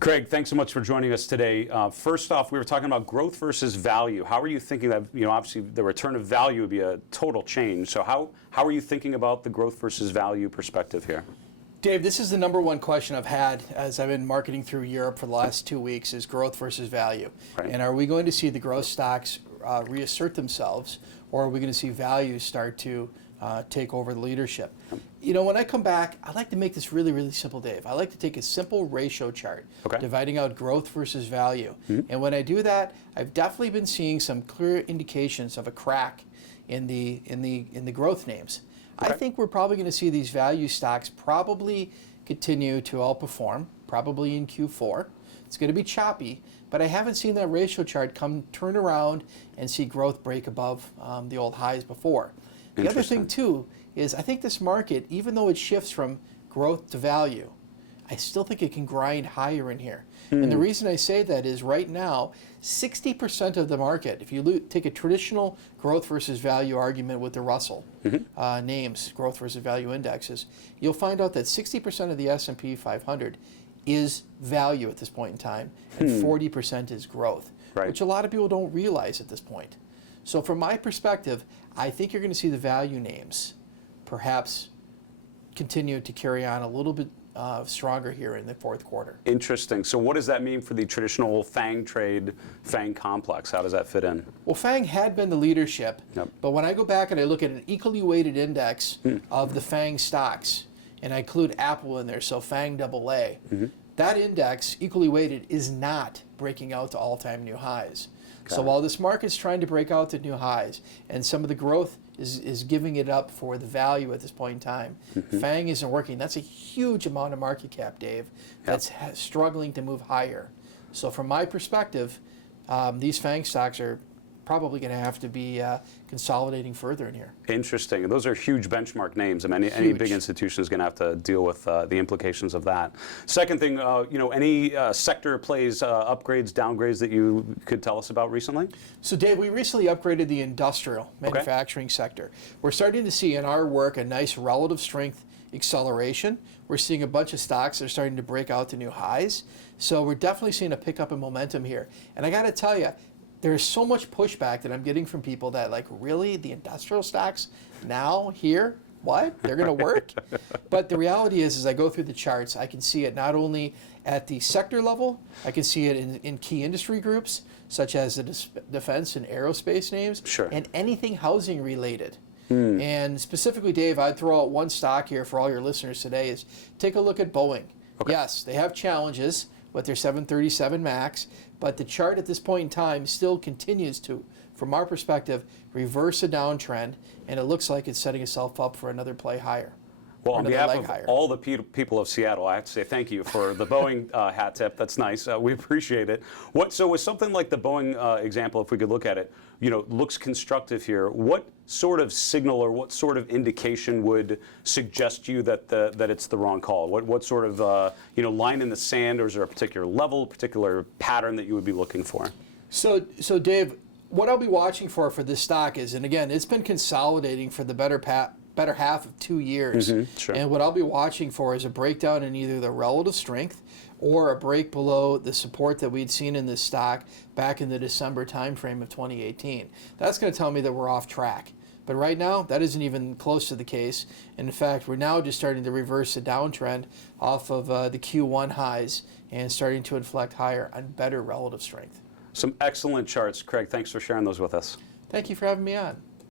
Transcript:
Craig, thanks so much for joining us today. First off, we were talking about growth versus value. How are you thinking that, obviously the return of value would be a total change. So how are you thinking about the growth versus value perspective here? Dave, this is the number one question I've had as I've been marketing through Europe for the last 2 weeks is growth versus value. Right. And are we going to see the growth stocks reassert themselves, or are we going to see value start to take over the leadership? When I come back, I like to make this really, really simple, Dave. I like to take a simple ratio chart, dividing out growth versus value. And when I do that, I've definitely been seeing some clear indications of a crack in the growth names. I think we're probably going to see these value stocks probably continue to outperform, probably in Q4. It's going to be choppy, but I haven't seen that ratio chart turn around and see growth break above the old highs before. The other thing, too, is I think this market, even though it shifts from growth to value, I still think it can grind higher in here. And the reason I say that is right now, 60% of the market, if you take a traditional growth versus value argument with the Russell names, growth versus value indexes, you'll find out that 60% of the S&P 500 is value at this point in time, and 40% is growth, which a lot of people don't realize at this point. So from my perspective, I think you're going to see the value names perhaps continue to carry on a little bit stronger here in the fourth quarter. Interesting. So what does that mean for the traditional FANG trade, FANG complex? How does that fit in? Well, FANG had been the leadership, but when I go back and I look at an equally weighted index of the FANG stocks, and I include Apple in there, so FANG AA, that index, equally weighted, is not breaking out to all-time new highs. So while this market's trying to break out to new highs, and some of the growth is giving it up for the value at this point in time, FANG isn't working. That's a huge amount of market cap, Dave, that's struggling to move higher. So from my perspective, these FANG stocks are probably going to have to be consolidating further in here. Interesting. And those are huge benchmark names. I mean, any big institution is going to have to deal with the implications of that. Second thing, any sector plays, upgrades, downgrades that you could tell us about recently? So, Dave, we recently upgraded the industrial manufacturing sector. We're starting to see in our work a nice relative strength acceleration. We're seeing a bunch of stocks that are starting to break out to new highs. So we're definitely seeing a pickup in momentum here. And I got to tell you, there's so much pushback that I'm getting from people that really, the industrial stocks now, here, what? They're going to work? But the reality is, as I go through the charts, I can see it not only at the sector level, I can see it in key industry groups, such as the defense and aerospace names, and anything housing related. And specifically, Dave, I'd throw out one stock here for all your listeners today is take a look at Boeing. Yes, they have challenges with their 737 MAX, but the chart at this point in time still continues to, from our perspective, reverse a downtrend, and it looks like it's setting itself up for another play higher. Well, on behalf of all the people of Seattle, I have to say thank you for the Boeing hat tip. That's nice. We appreciate it. So with something like the Boeing example, if we could look at it, looks constructive here. What sort of signal or what sort of indication would suggest to you that it's the wrong call? What sort of line in the sand, or is there a particular level, particular pattern that you would be looking for? So Dave, what I'll be watching for this stock is, and again, it's been consolidating for the better half of 2 years. And what I'll be watching for is a breakdown in either the relative strength or a break below the support that we'd seen in this stock back in the December timeframe of 2018. That's going to tell me that we're off track. But right now, that isn't even close to the case. And in fact, we're now just starting to reverse the downtrend off of the Q1 highs and starting to inflect higher on better relative strength. Some excellent charts. Craig, thanks for sharing those with us. Thank you for having me on.